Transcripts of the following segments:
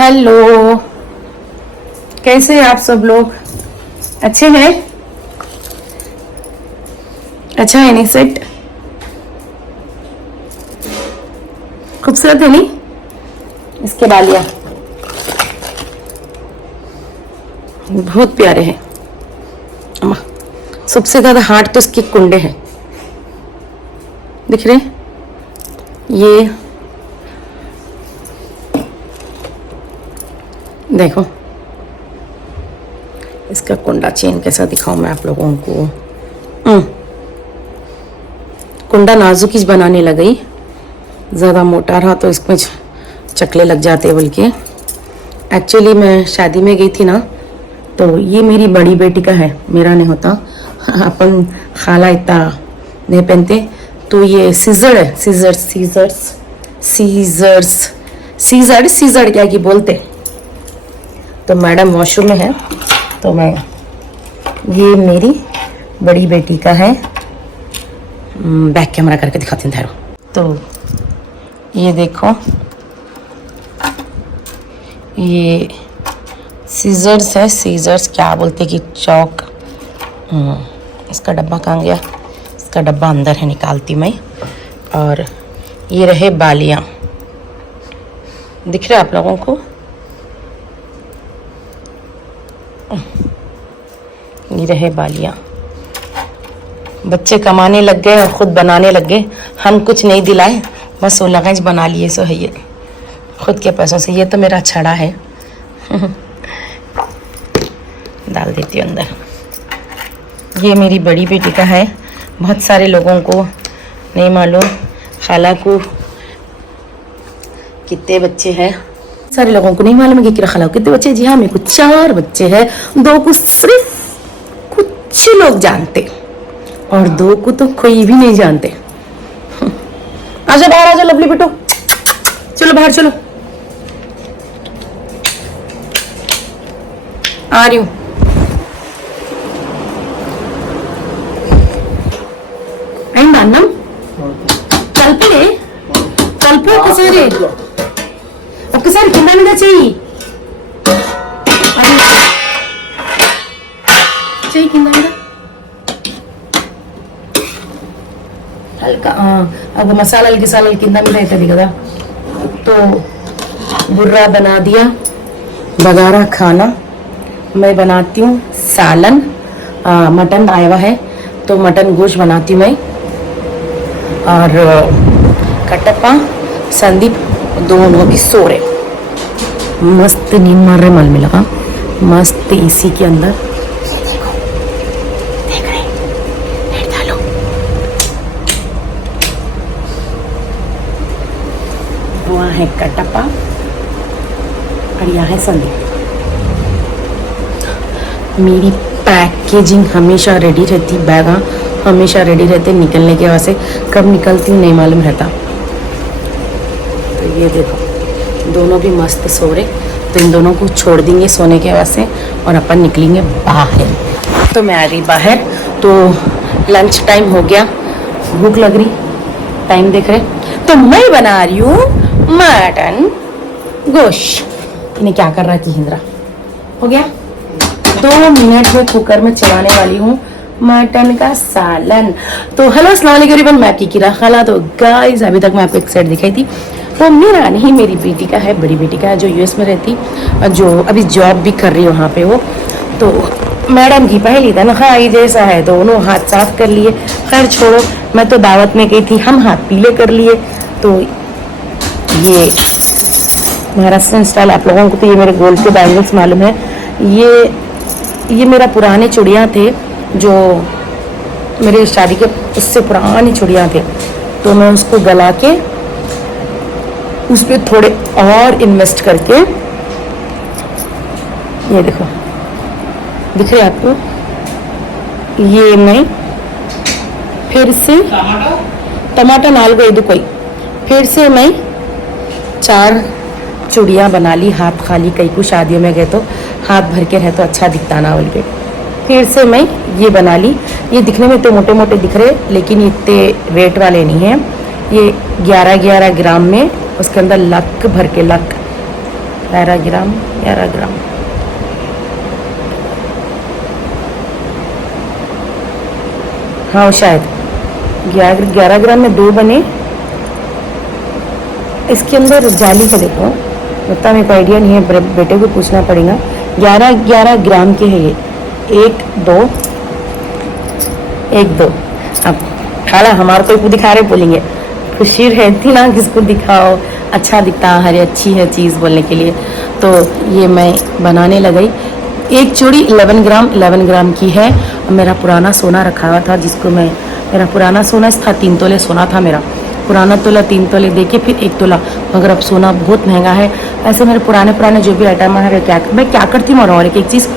Hello, कैसे हैं आप सब लोग? अच्छे हैं? अच्छा है नहीं सेट? खूबसूरत है नहीं? इसके बालियां बहुत प्यारे हैं। अम्मा, सबसे ज्यादा हार्ड तो इसके कुंडे हैं, दिख रहे हैं? ये देखो इसका कुंडा चेन कैसा दिखाऊं मैं आप लोगों को। कुंडा नाजुक ही बनाने लगी, ज़्यादा मोटा रहा तो इसमें चकले लग जाते। बल्कि एक्चुअली मैं शादी में गई थी ना, तो ये मेरी बड़ी बेटी का है, मेरा नहीं होता। अपन खाला इतना नहीं पहनते, तो ये सीजर है। सीजर क्या की बोलते। तो मैडम वॉशरूम में है, तो मैं ये मेरी बड़ी बेटी का है। बैक कैमरा करके दिखाती हूँ। तो ये देखो, ये सीजर्स है। सीजर्स क्या बोलते कि चौक। इसका डब्बा कहाँ गया? इसका डब्बा अंदर है, निकालती मैं। और ये रहे बालियाँ, दिख रहे आप लोगों को? ये रहे बालियाँ। बच्चे कमाने लग गए और खुद बनाने लग गए। हम कुछ नहीं दिलाए, बस 16 इंच बना लिए। सो है ये खुद के पैसों से। ये तो मेरा छड़ा है डाल देती हूँ अंदर। ये मेरी बड़ी बेटी का है। बहुत सारे लोगों को नहीं मालूम खाला को कितने बच्चे हैं। सारे लोगों को नहीं मालूम है कि खाला को कितने बच्चे। जी हाँ, मेरे को 4 बच्चे हैं। 2 को सिर्फ कुछ लोग जानते और 2 को तो कोई भी नहीं जानते। आजा बाहर, आजा लवली बेटो, चलो बाहर चलो। आ रही हूँ। అన్నం కలిపి ఒక్కసారి కింద మీద చెయ్యి కింద మీద हल्का। अब मसाला కింద మీద అవుతుంది కదా। तो बुर्रा बना दिया, बघारा खाना। मैं बनाती हूँ सालन। मटन आया हुआ है, तो मटन गोश्त बनाती हूँ मैं। और कटप्पा संदीप दोनों भी सो रहे, मस्त नींद मार रहे। मल में लगा मस्त इसी के अंदर। देख रहे हेड डालो। वहाँ है कटप्पा और यहाँ है संदीप। मेरी पैकेजिंग हमेशा रेडी रहती, बैग हमेशा रेडी रहते निकलने के वास्ते। कब निकलती हूँ नहीं मालूम रहता। तो ये देखो दोनों भी मस्त सो रहे, तो इन दोनों को छोड़ देंगे सोने के वास्ते और अपन निकलेंगे बाहर। तो मैं आ रही बाहर। तो लंच टाइम हो गया, भूख लग रही, टाइम देख रहे। तो मैं बना रही हूँ मटन गोश्त। इन्हें क्या कर रहा है हिंद्रा? हो गया 2 मिनट में कुकर में चलाने वाली हूँ मटन का सालन। तो हेलो अस्सलाम वालेकुम, मैं आपकी किरा खाला। तो गाइस अभी तक मैं आपको एक सेट दिखाई थी, वो मेरा नहीं मेरी बेटी का है, बड़ी बेटी का है, जो यूएस में रहती और जो अभी जॉब भी कर रही है वहाँ पे। वो तो मैडम की पहली तनख्वाही जैसा है, दोनों हाथ साफ कर लिए। खैर छोड़ो, मैं तो दावत में गई थी, हम हाथ पीले कर लिए। तो ये महाराष्ट्र स्टाइल। आप लोगों को तो ये मेरे गोल्ड के बैंगल्स मालूम है। ये मेरा पुराने चूड़ियाँ थे, जो मेरे शादी के उससे पुरानी चूड़ियाँ थे। तो मैं उसको गला के उस पर थोड़े और इन्वेस्ट करके, ये देखो दिख रहे आपको, ये मैं फिर से टमाटर नाल गई दो कोई, फिर से मैं 4 चूड़ियाँ बना ली। हाथ खाली, कई को शादियों में गए तो हाथ भर के रहे तो अच्छा दिखता ना बोल के फिर से मैं ये बना ली। ये दिखने में तो मोटे मोटे दिख रहे, लेकिन इतने वेट वाले नहीं हैं। ये 11-11 ग्राम में, उसके अंदर लक भर के लक 11 ग्राम 11 ग्राम। हाँ शायद 11 ग्राम में 2 बने। इसके अंदर जाली है, देखो उतना मेरे को आइडिया नहीं है, बेटे को पूछना पड़ेगा। 11 ग्राम के है ये। 1 2 1 2। अब खाला हमारे को दिखा रहे बोलेंगे, खुशी रहती ना किसको दिखाओ, अच्छा दिखता है, अच्छी है चीज़ बोलने के लिए। तो ये मैं बनाने लगी। एक चूड़ी 11 ग्राम की है। मेरा पुराना सोना रखा हुआ था, जिसको मैं, मेरा पुराना सोना था 3 तोले सोना था मेरा। पुराना तोला 3 तोले दे के फिर 1 तोला, मगर अब सोना बहुत महंगा है। ऐसे मेरे पुराने जो भी आइटम है मैं क्या करती हूँ, और एक चीज़,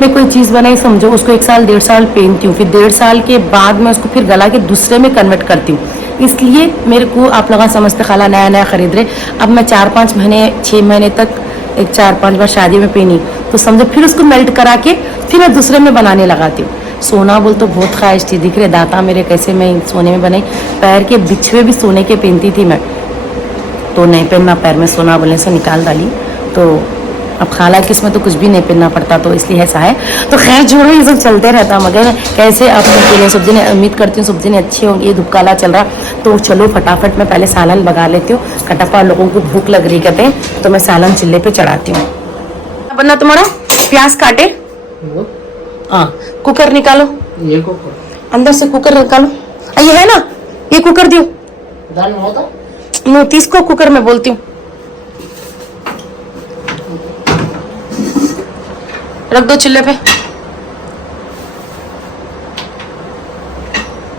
मैं कोई चीज़ बनाई समझो, उसको 1 साल 1.5 साल पहनती हूँ, फिर 1.5 साल के बाद मैं उसको फिर गला के दूसरे में कन्वर्ट करती हूँ। इसलिए मेरे को आप लोग समझते खाला नया खरीद रहे। अब मैं 4-5 महीने 6 महीने तक एक 4-5 बार शादी में पहनी, तो समझो फिर उसको मेल्ट करा के फिर मैं दूसरे में बनाने लगाती हूँ। सोना बोल तो बहुत ख्वाहिश थी, दिख रहे दाता मेरे कैसे मैं सोने में बनाई। पैर के बिछुए भी सोने के पहनती थी मैं, तो नहीं पहनना पैर में सोना बोलने से निकाल डाली। तो अब खाला कि इसमें तो कुछ भी नहीं पहनना पड़ता, तो इसलिए ऐसा है। तो खैर छोड़ो, ये सब चलते रहता। मगर कैसे आप लोग के लिए सब्जी ने, उम्मीद करती हूँ सब्जी ने अच्छी होंगी। ये धुपकाला चल रहा, तो चलो फटाफट मैं पहले सालन बगा लेती हूँ। कटप्पा लोगों को भूख लग रही कहते हैं, तो मैं सालन चूल्हे पे चढ़ाती हूँ। बनना तुम्हारा प्याज काटे, हाँ कुकर निकालो, ये कुकर अंदर से कुकर निकालो। ये है ना, ये कुकर दियो नो 30 को कुकर में बोलती हूँ। रख दो चूल्हे पे।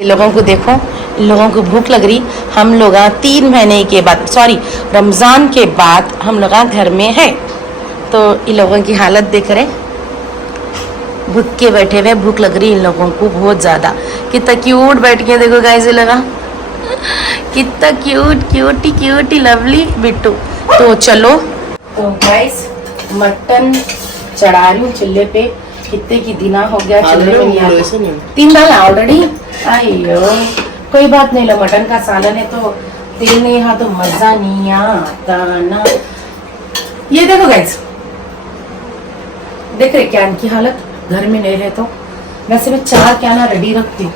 इन लोगों को देखो, इन लोगों को भूख लग रही। हम लोग 3 महीने के बाद, सॉरी रमज़ान के बाद हम लोग घर में है, तो इन लोगों की हालत देख रहे, भूख के बैठे हुए, भूख लग रही इन लोगों को बहुत ज़्यादा। कितना क्यूट बैठ के देखो गाइस, लगा कितना क्यूटी लवली बिट्टू। तो चलो, तो गाइस मटन चढ़ा रही हूँ चूल्हे पे। कितने की दिना हो गया चूल्हे पे नहीं, 3 डाल ऑलरेडी। अयो कोई बात नहीं, लो मटन का सालन है तो तेल नहीं यहाँ तो मजा नहीं आता ना। ये देखो गाइस, देख रहे कैन की हालत, घर में नहीं रहे तो वैसे मैं 4 कैना रेडी रखती हूँ,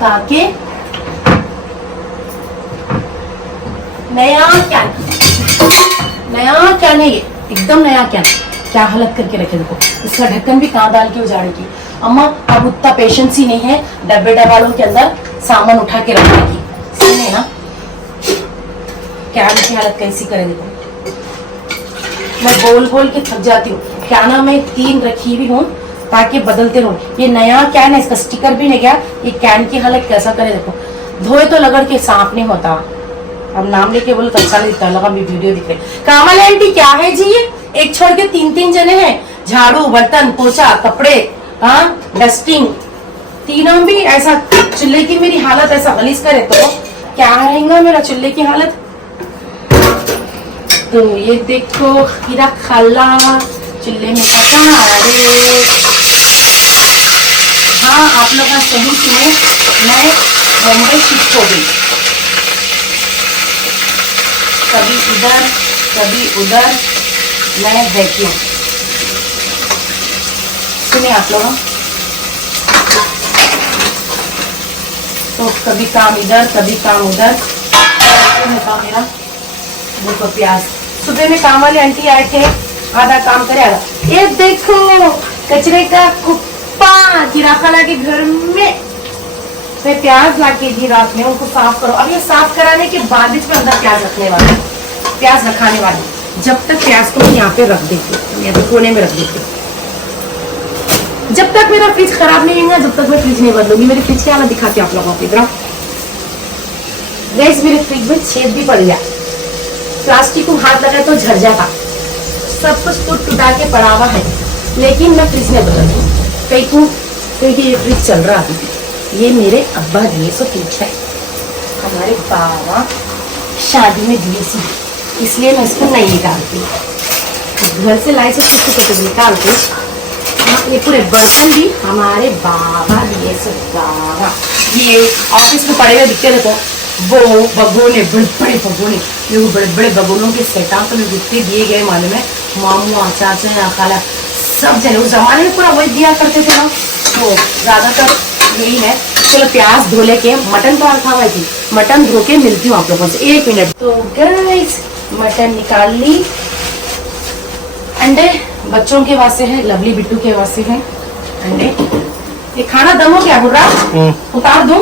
ताकि नया कैन है ये, एकदम नया कैन। क्या हालत करके रखे देखो, इसका ढक्कन भी कहाँ डाल के उजाड़े की। अम्मा अब उतना पेशेंस ही नहीं है डब्बे डबालों के अंदर सामान उठा के रखने की, सुनिए ना कैन की हालत कैसी करे देखो। मैं बोल के थक जाती हूँ। कैना मैं 3 रखी भी हूँ ताकि बदलते रहूं। ये नया कैन है, इसका स्टिकर भी नहीं गया। ये कैन की हालत कैसा करे देखो, धोए तो लगड़ के साफ नहीं होता। अब नाम लेके बोलो तो अच्छा नहीं दिखता, लगा मेरी वीडियो दिख रही। कामल आंटी क्या है जी, ये एक छोड़ के 3 जने हैं, झाड़ू बर्तन पोछा कपड़े, हाँ डस्टिंग, तीनों भी ऐसा। चूल्हे की मेरी हालत ऐसा गलीज करे तो क्या रहेगा मेरा चूल्हे की हालत। तो ये देखो हीरा खाला चूल्हे में पका रहे। हाँ आप लोग सही सुने, मैं मुंबई शिफ्ट हो गई, कभी इधर कभी उधर मैं रहती हूँ। सुनिए आप लोग, तो कभी काम इधर कभी काम उधर। मेरा देखो प्याज, सुबह में काम वाले आंटी आए थे, आधा काम करे आधा। ये देखो कचरे का कुप्पा गिरा खाला के घर में मैं प्याज लाके दी रात में, उनको साफ करो। अब ये साफ कराने के बाद इसमें अंदर प्याज रखने वाली, प्याज रखाने वाली। जब तक प्याज को मैं यहाँ पे रख देती हूँ, या तो कोने में रख देती हूँ। जब तक मेरा फ्रिज खराब नहीं होगा, जब तक मैं फ्रिज नहीं बदलूंगी। मेरी फ्रिज की हालत दिखाती हूँ आप लोगों को। इधर गैस, मेरे फ्रिज में छेद भी पड़ गया, प्लास्टिक को हाथ लगाए तो झड़ जाता, सब कुछ टूट टुटा के पड़ा हुआ है, लेकिन मैं फ्रिज में बदल दूँ क्योंकि ये फ्रिज चल रहा है। ये मेरे अब्बा दिए सो फ्रिज है, हमारे बाबा शादी में दिए सी, इसलिए मैं इसको नहीं निकालती। घर से लाई से कुछ निकालती। ये पूरे बर्तन भी हमारे बाबा दिए से। बाबा ये ऑफिस में पड़े हुए दिखते रहे तो वो बगोने, बड़े बड़े बगोने, ये वो बड़े बड़े बगोनों के सेटअप तो जितने दिए गए मालूम है, मामू चाचा या खाला सब जने उस जमाने में पूरा वही दिया करते थे ना, तो ज्यादातर यही है। चलो प्याज धो लेके, मटन तो रखा हुआ थी, मटन धो के मिलती हूँ आप लोगों से 1 मिनट। तो गाइस मटन निकाल ली, अंडे बच्चों के वास्ते है, लवली बिट्टू के वास्ते है अंडे। ये खाना दम हो क्या बुर्रा, उतार दूं?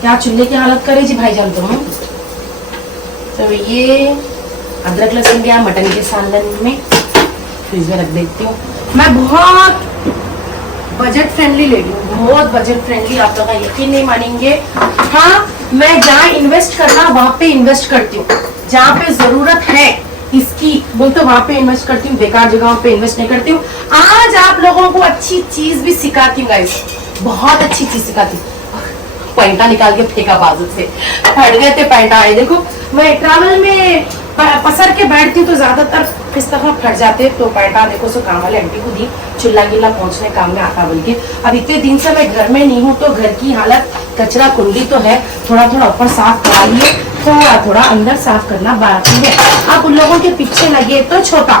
क्या चूल्हे की हालत करे जी भाईजान तुम। तो ये अदरक लहसुन गया मटन के सालन में, फ्रिज में रख देती हूँ। मैं बहुत बजट फ्रेंडली लेडी हूँ, बहुत बजट फ्रेंडली, आप लोग यकीन नहीं मानेंगे। हाँ, मैं जहाँ इन्वेस्ट करना वहां पे इन्वेस्ट करती हूँ, जहाँ पे जरूरत है इसकी बोल तो वहां पे इन्वेस्ट करती हूँ, बेकार जगहों पे इन्वेस्ट नहीं करती हूँ। आज आप लोगों को अच्छी चीज भी सिखाती हूँ गाइस, बहुत अच्छी चीज सिखाती हूँ। पैंटा निकाल के फेंका बाजू से, फट गए थे पैंटा। आए देखो, मैं ट्रैवल में पसर के बैठती हूँ तो ज्यादातर इस तरह फट जाते, तो पैंटा देखो सो काम वाले आंटी को दी, चुल्ला गिल्ला पहुंचने काम में आता बोल के। अब इतने दिन से मैं घर में नहीं हूँ तो घर की हालत कचरा कुंडी तो है, थोड़ा थोड़ा ऊपर साफ करा लिए, थोड़ा थोड़ा अंदर साफ करना बाकी है। आप उन लोगों के पीछे लगे तो छोटा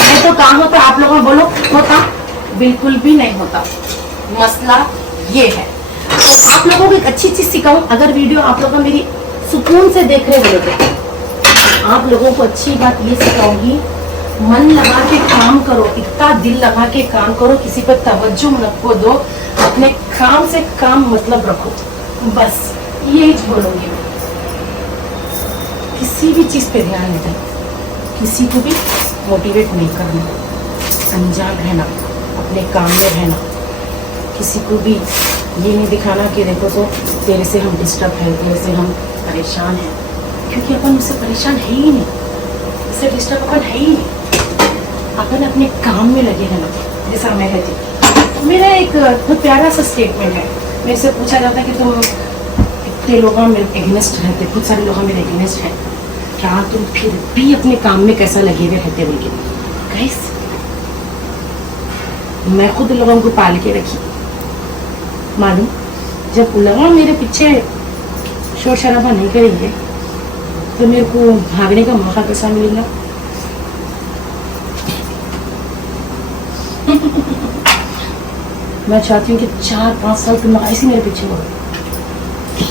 नहीं तो काम होता, आप लोगों बोलो होता, बिल्कुल भी नहीं होता। मसला ये है। आप लोगों को एक अच्छी चीज सिखाऊं, अगर वीडियो आप लोग मेरी सुकून से देख रहे हो तो आप लोगों को अच्छी बात ये सिखाऊंगी, मन लगा के काम करो, इतना दिल लगा के काम करो, किसी पर तवज्जो नको दो, अपने काम से काम मतलब रखो, बस यही बोलूंगी मैं। किसी भी चीज पे ध्यान नहीं देना, किसी को भी मोटिवेट नहीं करना, अनजान रहना, अपने काम में रहना, किसी को भी ये नहीं दिखाना कि देखो तो तेरे से हम डिस्टर्ब है, तेरे से हम परेशान हैं, क्योंकि अपन उससे परेशान है ही नहीं, उससे डिस्टर्ब अपन है ही नहीं। अपन अपने काम में लगे रहना, जैसा मैं रहती। मेरा एक बहुत प्यारा सा स्टेटमेंट है, मेरे से पूछा जाता है कि तुम इतने लोग मेरे एग्नेस्ट रहते, बहुत सारे लोग मेरे एग्नेस्ट हैं, क्या तुम फिर भी अपने काम में कैसा लगे हुए रहते बोल के। गाइस मैं खुद लोगों को पाल के रखी, मालूम जब लोग मेरे पीछे शोर शराबा नहीं करेंगे तो मेरे को भागने का मौका कैसा मिलेगा। मैं चाहती हूँ कि 4-5 साल तुम ऐसे मेरे पीछे हो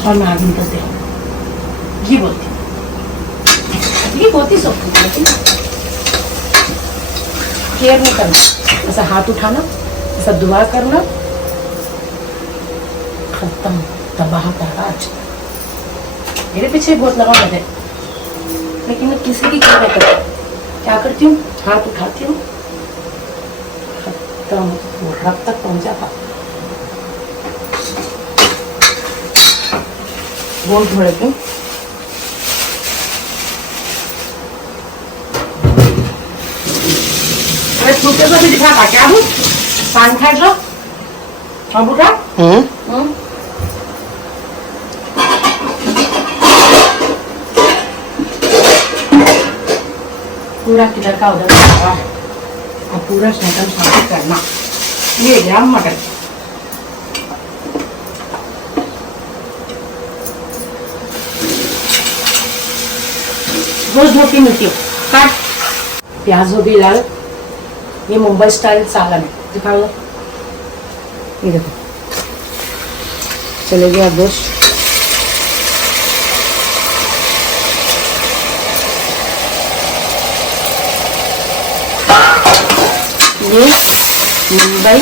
और मैं आगे निकलते हूँ, ये बोलती हूँ, ये बोलती सब कुछ, लेकिन केयर नहीं करना, ऐसा हाथ उठाना, ऐसा दुआ करना, खत्म, तबाह का राज। मेरे पीछे बहुत लगा रहते, लेकिन मैं किसी की केयर नहीं करती, क्या करती हूँ, हाथ उठाती हूँ, खत्म, रब तक पहुंच जाता। बोल थोड़े क्यों छूटे को भी दिखा क्या हूँ, पान खा लो, हाँ बुढ़ा। पूरा किधर का उधर लगा है और पूरा मटन साफ करना, ये गया मटन। रोज धोती मिलती हूँ, काट। प्याज हो गई लाल, ये मुंबई स्टाइल सालन है, दिखा लो, ये देखो चले गया गोश्त। ये मुंबई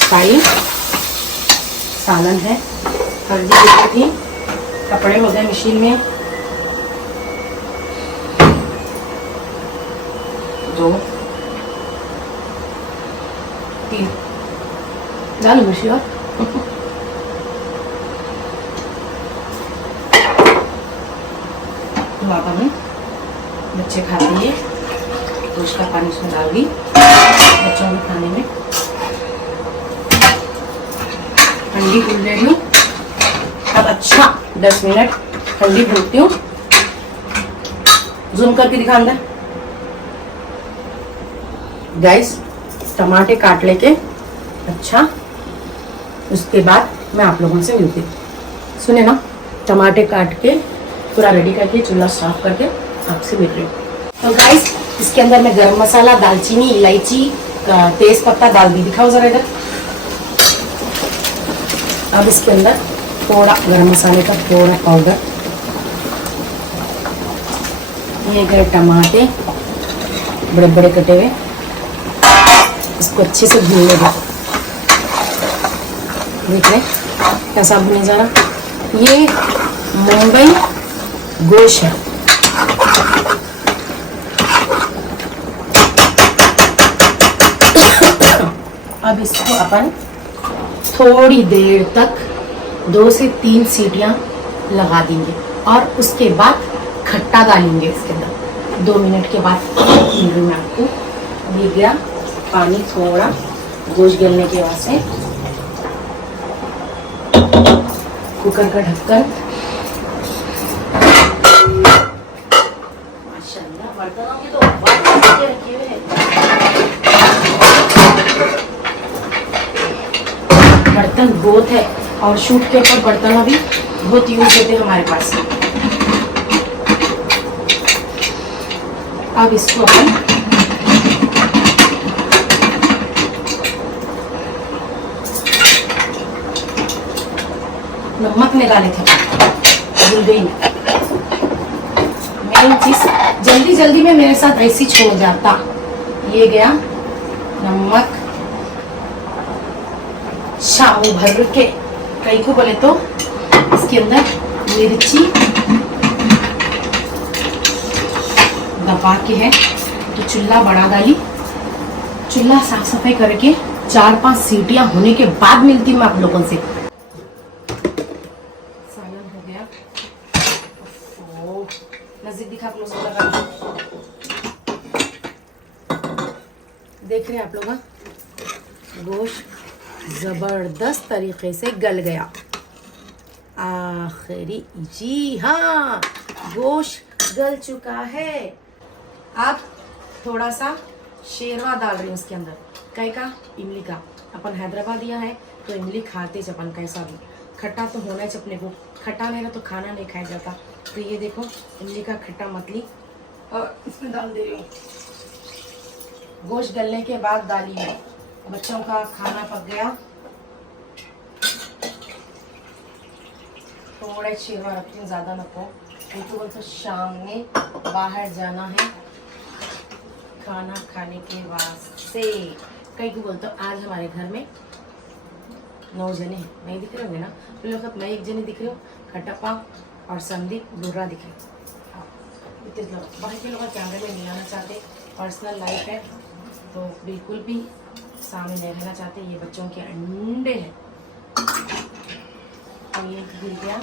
स्टाइल सालन है, हल्दी दी थी, कपड़े हो गए मशीन में, 2 3 डाल मशीन और पापा ने बच्चे खाते हैं तो उसका पानी उसमें डाल दी बच्चों के खाने में। ठंडी भून रही हूँ अब, अच्छा 10 मिनट ठंडी भूनती हूँ। जूम करके दिखा अंदर गाइस, टमाटे काट लेके, अच्छा उसके बाद मैं आप लोगों से मिलती हूँ। सुने ना, टमाटे काट के पूरा रेडी करके चूल्हा साफ करके आपसे मिल रही हूँ। तो गाइस इसके अंदर मैं गरम मसाला, दालचीनी, इलायची, तेज पत्ता डाल दी। दिखाओ जरा इधर। अब इसके अंदर थोड़ा गरम मसाले का थोड़ा पाउडर, ये गए टमाटे बड़े बड़े कटे हुए, इसको अच्छे से भून लेंगे। देख रहे कैसा भुने जा रहा। ये मुंबई गोश्त है। अब इसको अपन थोड़ी देर तक 2 से 3 सीटियां लगा देंगे और उसके बाद खट्टा डालेंगे इसके अंदर। 2 मिनट के बाद मैं आपको दिख गया पानी थोड़ा गोश्त गलने के वास्ते। कुकर का ढक्कन माशाल्लाह बर्तनों के तो रखे हुए हैं। बर्तन बहुत है और शूट के ऊपर बर्तन अभी बहुत यूज होते हैं हमारे पास। अब इसको अपन नमक में डाले थे, भूल गई मेन चीज। जल्दी जल्दी में मेरे साथ ऐसी छोड़ जाता। ये गया नमक, शामू भर के, कई को बोले तो इसके अंदर मिर्ची दबा के है। तो चूल्हा बड़ा डाली, चूल्हा साफ सफाई करके 4-5 सीटियां होने के बाद मिलती मैं आप लोगों से। सालन हो गया, नजदीक दिखा, क्लोज लगा। देख रहे हैं आप लोग, गोश्त जबरदस्त तरीके से गल गया। आखिरी, जी हाँ, गोश्त गल चुका है। अब थोड़ा सा शेरवा डाल रही हूँ इसके अंदर। कई का इमली का, अपन हैदराबादिया है तो इमली खाते अपन कैसा भी। खट्टा तो होना है अपने को, खट्टा नहीं ना तो खाना नहीं खाया जाता। तो ये देखो इमली का खट्टा मतली और इसमें डाल दे रही हूँ। गोश्त गलने के बाद डाली है। बच्चों का खाना पक गया। थोड़ा शेरवा रखती हूँ, ज़्यादा नको, क्योंकि तो शाम में बाहर जाना है खाना खाने के वास्ते। कई को बोलते आज हमारे घर में 9 जने हैं। नहीं दिख रहे होंगे ना तो लोग, मैं एक जने दिख रही हूँ, खटप्पा और संदीप बुर्रा दिख रहे। इतने लोग बाहर के लोग कैमरे में नहीं आना चाहते, पर्सनल लाइफ है तो बिल्कुल भी सामने नहीं रहना चाहते। ये बच्चों के अंडे हैं। और ये गिर गया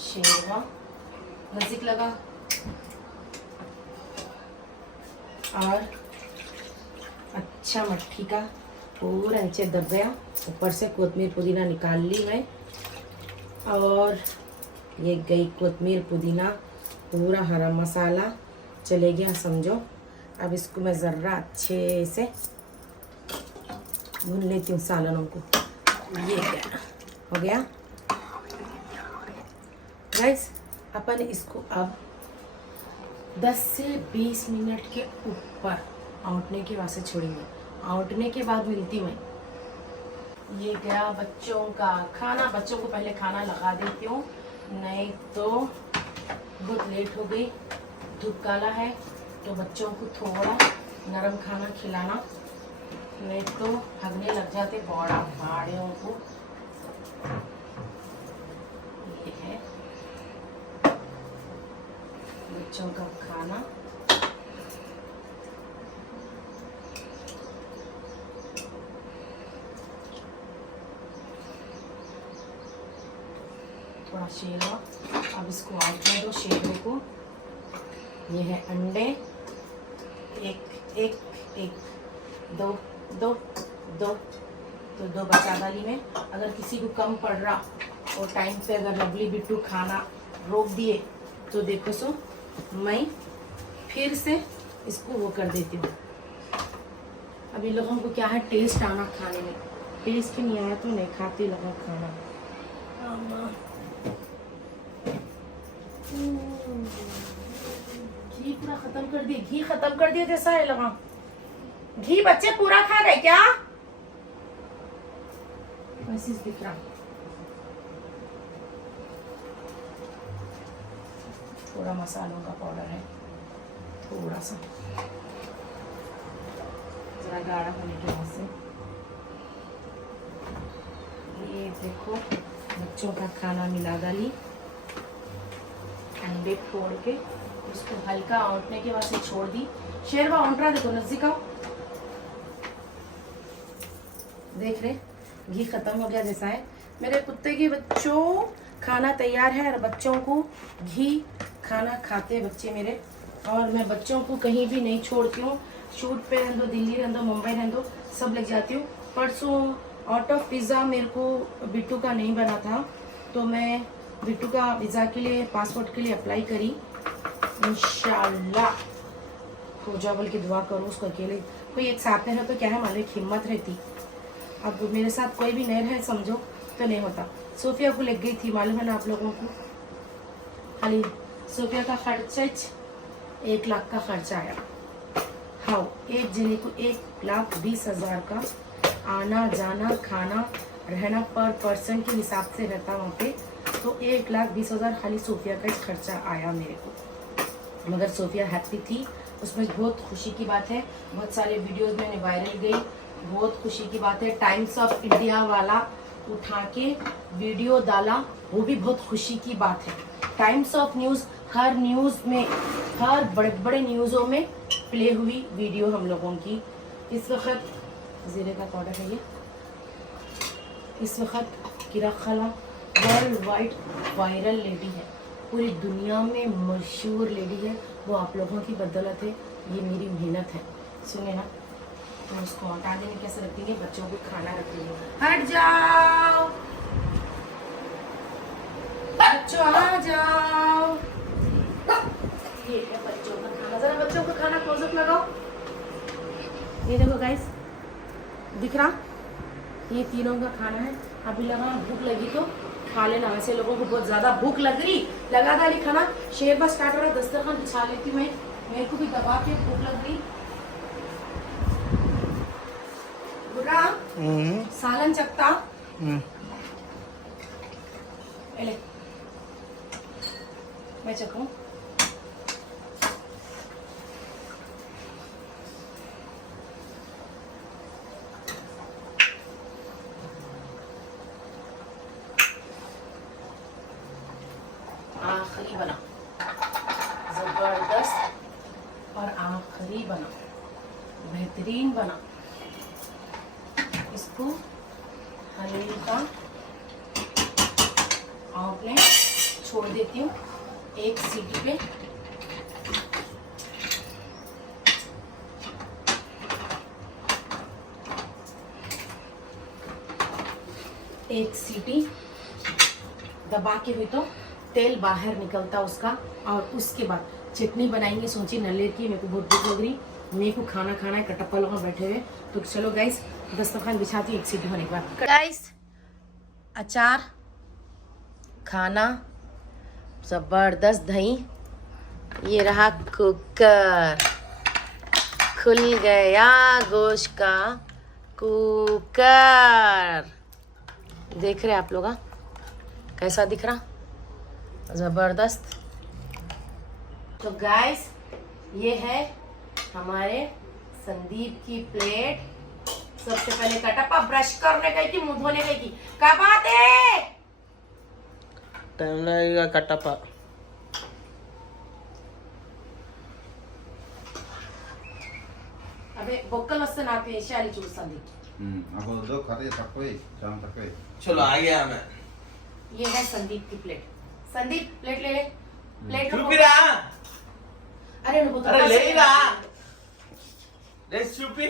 शेरवा, नज़दीक लगा। और अच्छा मट्ठी का पूरा नीचे दब गया। ऊपर से कोतमीर पुदीना निकाल ली मैं, और ये गई कोतमीर पुदीना, पूरा हरा मसाला चले गया समझो। अब इसको मैं ज़रा अच्छे से भून लेती हूँ सालनों को। ये गया, हो गया गाइस। अपन इसको अब 10 से 20 मिनट के ऊपर आउटने के वास्ते छोड़ेंगे। आउटने के बाद मिलती मैं। ये गया बच्चों का खाना। बच्चों को पहले खाना लगा देती हूँ, नहीं तो बहुत लेट हो गई। धूप काला है तो बच्चों को थोड़ा नरम खाना खिलाना, नहीं तो भागने लग जाते बड़ा भाड़ियों को। ये है बच्चों का खाना। थोड़ा शेरवा, अब इसको आउट कर दो शेरवे को। ये है अंडे, एक एक एक, दो दो दो, तो 2 बचा डाली में। अगर किसी को कम पड़ रहा और टाइम पे अगर लवली बिट्टू खाना रोक दिए तो देखो सो मैं फिर से इसको वो कर देती हूँ। अभी लोगों को क्या है, टेस्ट आना खाने में। टेस्ट नहीं आया तो नहीं खाते लोगों खाना। घी पूरा खत्म कर दिए, घी खत्म कर दिए जैसा है लगा। घी बच्चे पूरा खा गए क्या? वैसे दिख रहा। थोड़ा मसालों का पाउडर है, थोड़ा सा, जरा गाढ़ा होने के वजह से। ये देखो बच्चों का खाना मिला डाली, अंडे फोड़ के उसको हल्का औंटने के बाद से छोड़ दी। शेरवा औंट रहा, देखो नजदीक आओ, देख रहे घी खत्म हो गया जैसा है। मेरे कुत्ते के बच्चों खाना तैयार है, और बच्चों को घी खाना खाते हैं बच्चे मेरे। और मैं बच्चों को कहीं भी नहीं छोड़ती हूँ, शूट पे रहने दो, दिल्ली रहने दो, मुंबई रहने दो, सब ले जाती हूँ। परसों आउट ऑफ पिज़्ज़ा मेरे को बिट्टू का नहीं बना था, तो मैं बिट्टू का वीज़ा के लिए, पासपोर्ट के लिए अप्लाई करी। इंशाल्लाह हो जाओ, बल्कि दुआ करो उसको। अकेले कोई एक साथ में है तो क्या है, मालिक हिम्मत रहती। अब मेरे साथ कोई भी नहीं रहे समझो तो नहीं होता। सोफिया को लग गई थी, मालूम है ना आप लोगों को। खाली सोफिया का खर्चा 1 लाख का खर्चा आया। हाँ, एक जने को 1,20,000 का आना जाना खाना रहना पर पर्सन के हिसाब से रहता वहाँ पे। तो 1,20,000 खाली सोफिया का खर्चा आया मेरे को। मगर सोफिया हैप्पी थी, उसमें बहुत खुशी की बात है। बहुत सारे वीडियोस मैंने वायरल गई, बहुत खुशी की बात है। टाइम्स ऑफ इंडिया वाला उठा के वीडियो डाला, वो भी बहुत खुशी की बात है। Times of news, her news में, हर बड़े बड़े न्यूज़ों में प्ले हुई वीडियो हम लोगों की। इस वक्त जीरे का पाउडर है ये। इस वक्त किरा खला वर्ल्ड वाइड वायरल लेडी है, पूरी दुनिया में मशहूर लेडी है। वो आप लोगों की बदौलत है, ये मेरी मेहनत है। सुने ना, तो उसको हटा देने कैसे रखेंगे, बच्चों को खाना रखेंगे। हट जाओ बच्चों, आ जाओ। ये है बच्चों का खाना, जरा बच्चों का खाना क्लोजअप लगाओ। ये देखो गाइस, दिख रहा, ये तीनों का खाना है। अभी लगा भूख लगी तो खा लेना। वैसे लोगों को बहुत ज्यादा भूख लग रही, लगा डाली खाना। शेरवा स्टार्ट हो रहा, दस्तरखान बिछा लेती मैं, मेरे को भी दबा के भूख लग रही। बुरा सालन चकता ले, मैं चखूं। आखिरी बना, जबरदस्त और आखिरी बना, बेहतरीन बना। इसको हल्का आउटलेट छोड़ देती हूँ 1 सीटी पे। एक सीटी दबा के हुई तो तेल बाहर निकलता उसका। और उसके बाद चटनी बनाएंगे, सोची नलेर की। मेरे को बहुत भूख लग रही, मेरे को खाना खाना है, कटप्पा लोग बैठे हुए। तो चलो गाइस, दस्तरखान बिछाती 1 सीटी होने के बाद। गाइस, अचार, खाना, जबरदस्त दही। ये रहा कुकर, खुल गया गोश्त का कुकर। देख रहे आप लोग, कैसा दिख रहा, जबरदस्त। तो गाइस, ये है हमारे संदीप की प्लेट। सबसे पहले कटप्पा ब्रश करने गई कि मुंह धोने गई की? कब आते? टाइम लगेगा कटप्पा। अबे बोकल वस्तु ना पे शाली चूस संदीप। अब दो खाते तक कोई शाम तक कोई। चलो आ गया मैं। ये है संदीप की प्लेट। संदीप प्लेट ले ले, प्लेट चुप रहा। अरे नो, अरे ले रहा, ले चुपी।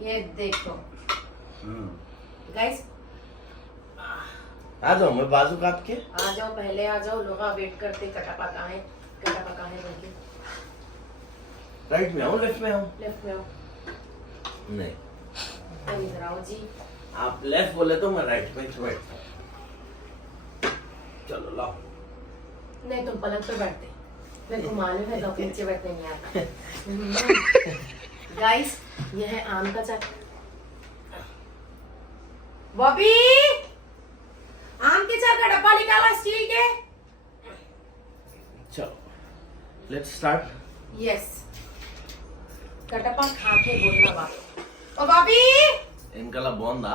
ये देखो गाइस, आ जाओ, मैं बाजू काट के। आ जाओ, पहले आ जाओ। लोग वेट करते कटप्पा कहाँ है, कटप्पा कहाँ है बोल के। राइट में आऊँ, लेफ्ट में आऊँ? लेफ्ट में आओ। नहीं, इधर आओ जी। आप लेफ्ट बोले तो मैं राइट में बैठता हूँ। चलो लाओ। नहीं तुम पलंग पे बैठते, मेरे को मालूम है लोग नीचे बैठने नहीं आता। गाइस ये है आम का चाट। बॉबी आम के चाट का डब्बा निकाला स्टील के। चलो लेट्स स्टार्ट। यस कटप्पा खा के बोलना बात। ओ बॉबी इनका बोंदा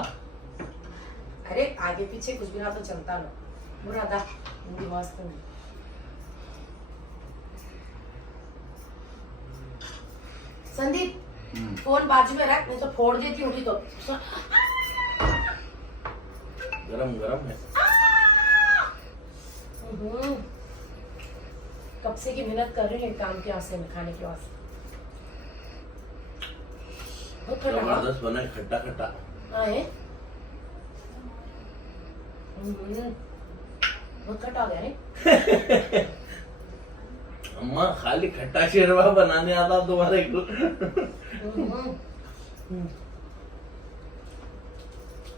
अरे आगे पीछे कुछ भी ना तो चलता ना बुरा था हिंदी मस्त नहीं। संदीप फोन बाजू में रख नहीं तो फोड़ देती उठी तो। गरम गरम है। कब से की मेहनत कर रही है काम के वास्ते में खाने के वास्ते। बहुत खट्टा जबरदस्त बना है, खट्टा खट्टा। है बहुत खट्टा हो गया रे। अम्मा खाली खट्टा शेरवा बनाने आता तुम्हारे को।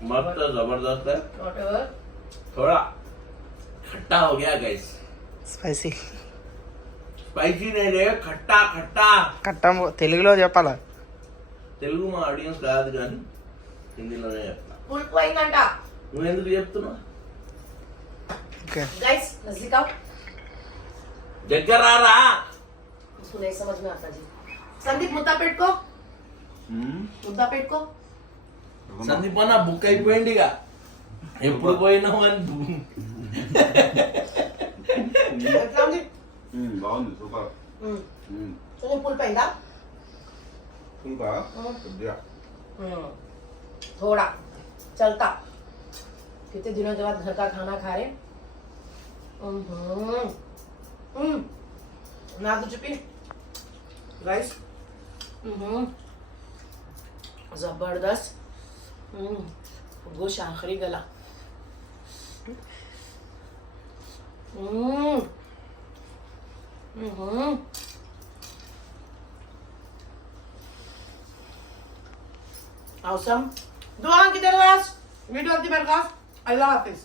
मस्त जबरदस्त है। Whatever. थोड़ा खट्टा हो गया गाइस। స్పైసీ స్పైసీ नहीं रे, खट्टा खट्टा। కట్టం తెలుగులో చెప్పాలా తెలుగు మా ఆడియన్స్ కాదు కానీ హిందీలోనే చెప్తా। పులుపు అయిందంట నువ్వు ఎందుకు చెప్తున్నావు? ఓకే गाइस नजदीक आओ। దగ్గర రా। इसको नहीं समझ में आता जी। संदीप मुद्दा पेट को मुद्दा पेट को సందీప్ అన్న బుక్ అయిపోయిందిగా, ఎప్పుడు పోయినావు అని। ఎట్లా ఉంది? బాగుంది సూపర్ సందీప్ పులుపు అయిందా? ఇంకా కొద్దిగా थोड़ा चलता। कितने दिनों के बाद घर का खाना खा रहे। ना तो चुपी गाइस जबरदस्त। गोश आखिरी गला। Awesome. दुआ की दरवाज वीडियो की बरखास्त। अल्लाह हाफिज।